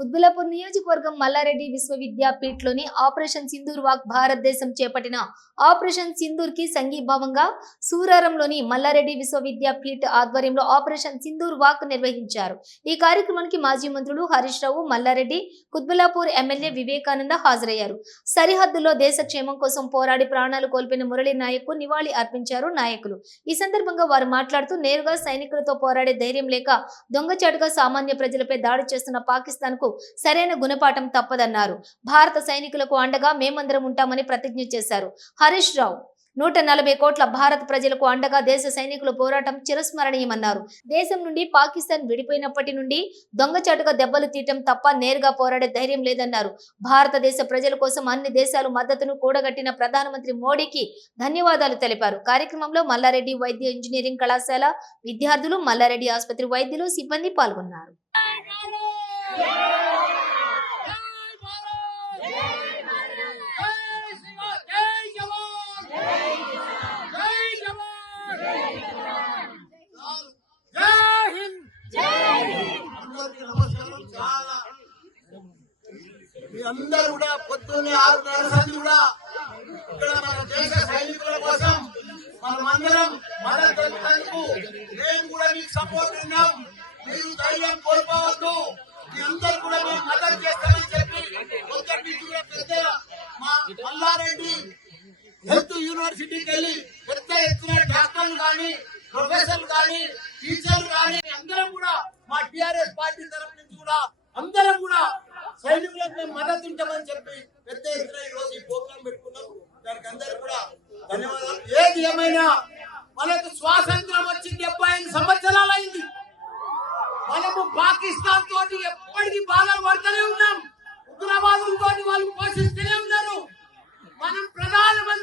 కుత్బులాపూర్ నియోజకవర్గం మల్లారెడ్డి విశ్వవిద్యాపీఠ్లోని operation Sindoor walk భారతదేశం చేపట్టిన ఆపరేషన్ సింధూర్కి సంఘీభావంగా సూరారంలోని మల్లారెడ్డి విశ్వవిద్యాపీఠ్ ఆధ్వర్యంలో ఆపరేషన్ సింధూర్ వాక్ నిర్వహించారు. ఈ కార్యక్రమానికి మాజీ మంత్రులు హరీష్ రావు మల్లారెడ్డి కుత్బులాపూర్ ఎమ్మెల్యే వివేకానంద హాజరయ్యారు. సరిహద్దులో దేశ క్షేమం కోసం పోరాడి ప్రాణాలు కోల్పోయిన మురళీ నాయక్ నివాళి అర్పించారు నాయకులు. ఈ సందర్భంగా వారు మాట్లాడుతూ నేరుగా సైనికులతో పోరాడే ధైర్యం లేక దొంగచాటుగా సామాన్య ప్రజలపై దాడి చేస్తున్న పాకిస్తాన్కు సరైన గుణపాఠం తప్పదన్నారు. భారత సైనికులకు అండగా మేమందరం ఉంటామని ప్రతిజ్ఞ చేశారు. హరీష్ రావు నూట నలభై కోట్ల భారత ప్రజలకు అండగా దేశ సైనికుల పోరాటం చిరస్మరణీయమన్నారు. దేశం నుండి పాకిస్తాన్ విడిపోయినప్పటి నుండి దొంగచాటుగా దెబ్బలు తీయటం తప్ప నేరుగా పోరాడే ధైర్యం లేదన్నారు. భారతదేశ ప్రజల కోసం అన్ని దేశాలు మద్దతును కూడగట్టిన ప్రధానమంత్రి మోడీకి ధన్యవాదాలు తెలిపారు. కార్యక్రమంలో మల్లారెడ్డి వైద్య ఇంజనీరింగ్ కళాశాల విద్యార్థులు మల్లారెడ్డి ఆసుపత్రి వైద్యులు సిబ్బంది పాల్గొన్నారు. మీ అందరూ కూడా పొద్దున్నే ఆరున్నర సంది కూడా ఇక్కడ మన దేశ సైనికుల కోసం మనమందరం మన తెలుగు మేము కూడా మీకు సపోర్ట్ ఉన్నాం మీరు ధైర్యం కోల్పోవద్దు మీ అందరూ కూడా మేము మద్దతు చేస్తామని చెప్పి పొద్దున్న పెద్ద మా మల్లారెడ్డి హెల్త్ యూనివర్సిటీకి వెళ్ళి పెద్ద ఎత్తున డాక్టర్లు కానీ ప్రొఫెసర్లు కానీ టీచర్లు కానీ అందరం కూడా మా టిఆర్ఎస్ పార్టీ తరఫు నుంచి కూడా అందరం కూడా సైనికులకు మేము మద్దతు ఉంటామని చెప్పి పెద్ద ఎత్తున ఈ రోజు ఈ ప్రోగ్రాం పెట్టుకున్నాం. దానికి అందరూ కూడా ధన్యవాదాలు. ఏది ఏమైనా మనకు స్వాతంత్రం వచ్చి డెబ్బై ఐదు సంవత్సరాలు అయింది. మనము పాకిస్తాన్ తోటి ఎప్పటికీ బాగా పడుతూనే ఉన్నాం. ఉగ్రవాదులతో వాళ్ళు పోషిస్తూనే ఉన్నారు. మనం ప్రధానమంత్రి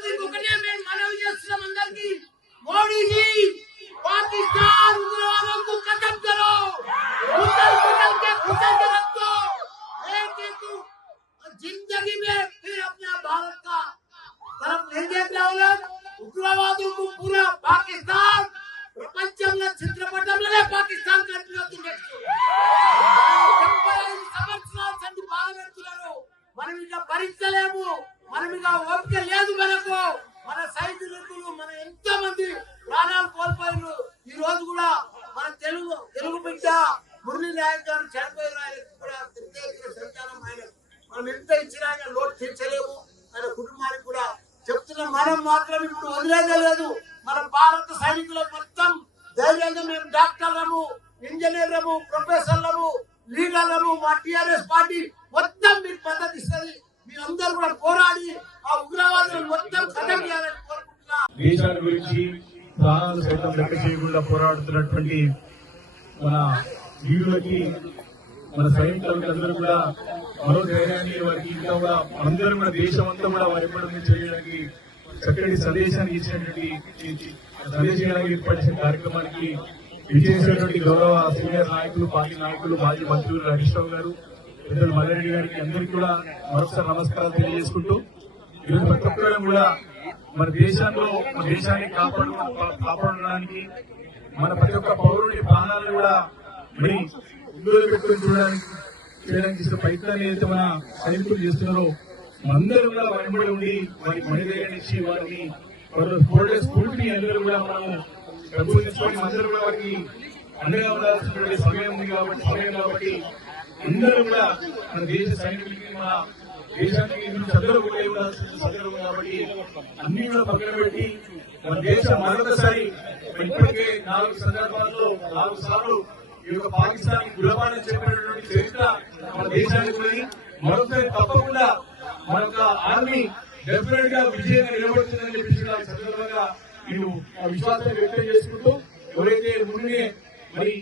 మనం ఇక భరించలేము. మనం ఇక ఓపిక లేదు మనకు. మన సైనికులు మన ఎంతో మంది ప్రాణాలు కోల్పోయారు ఈ రోజు కూడా మన తెలుగు తెలుగు బిడ్డ మురళీ నాయక్ గారు చనిపోయిన కూడా సంచారం ఆయన. మనం ఎంత ఇచ్చినా ఆయన లోటు తీర్చలేము. ఆయన కుటుంబానికి కూడా చెప్తున్న మనం మాత్రం ఇప్పుడు వదిలేదే లేదు. మన భారత సైనికుల మొత్తం ధైర్యంగా మేము డాక్టర్లము ఇంజనీర్లము ప్రొఫెసర్లము లీడర్లము మా టిఆర్ఎస్ పార్టీ మొత్తం మీకు మద్దతు ఇస్తుంది మీరందరూ కూడా పోరాడి ఆ ఉగ్రవాదులను మొత్తం కథం చేయాలని కోరుకుంటున్నా. దేశాల గురించి ప్రాణాలు సైతం లెక్క చేయకుండా పోరాడుతున్నటువంటి మన వీరులకి మన సైనికులకి అందరూ కూడా మరో ధైర్యాన్ని వారికి ఇంకా కూడా అందరూ కూడా దేశం అంతా కూడా వారి ఎప్పటి చేయడానికి చక్కటి సందేశాన్ని ఇచ్చినటువంటి ఈ- సందేశానికి ఏర్పరిచిన కార్యక్రమానికి విజయించినటువంటి గౌరవ సీనియర్ నాయకులు పార్టీ నాయకులు మాజీ మంత్రులు హరీష్ గారు. పెద్దలు మల్లారెడ్డి గారికి అందరికీ కూడా మరొకసారి నమస్కారాలు తెలియజేసుకుంటూ ఈరోజు ప్రతి ఒక్కరు కూడా మన దేశంలో మన దేశాన్ని కాపాడు కాపాడడానికి మన ప్రతి ఒక్క పౌరుడి ప్రాణాలను కూడా మరి ఉద్యోగ పెట్టుకుని చూడడానికి చేయడానికి చేసిన ప్రయత్నాన్ని ఏదైతే మన సైనికులు చేస్తున్నారో మనందరం కూడా వెంబడి ఉండి వారి మణిదయాన్ని వారిని వారి పోరాడే అందరూ కూడా మనము పెంపొందించుకొని అందరూ కూడా వారికి అండగా ఉండాల్సినటువంటి సమయం ఉంది కాబట్టి సమయం కాబట్టి అందరూ కూడా మన దేశ సైనికులకి మన దేశానికి గురించి అందరూ కూడా ఉండాల్సిన సందర్భం కాబట్టి అన్ని కూడా పక్కన పెట్టి మన దేశం మరొకసారి ఇప్పటికే నాలుగు సందర్భాల్లో నాలుగు సార్లు ఈ యొక్క పాకిస్తాన్ గుణపాఠం చెప్పినటువంటి చరిత్ర మన దేశానికి ఉన్నది. మరొకసారి తప్పకుండా మన యొక్క ఆర్మీ డెఫినెట్గా విజయంగా నిలబడుతుందని చెప్పి సందర్భంగా నేను విశ్వాసం వ్యక్తం చేసుకుంటూ ఎవరైతే ముందే మరి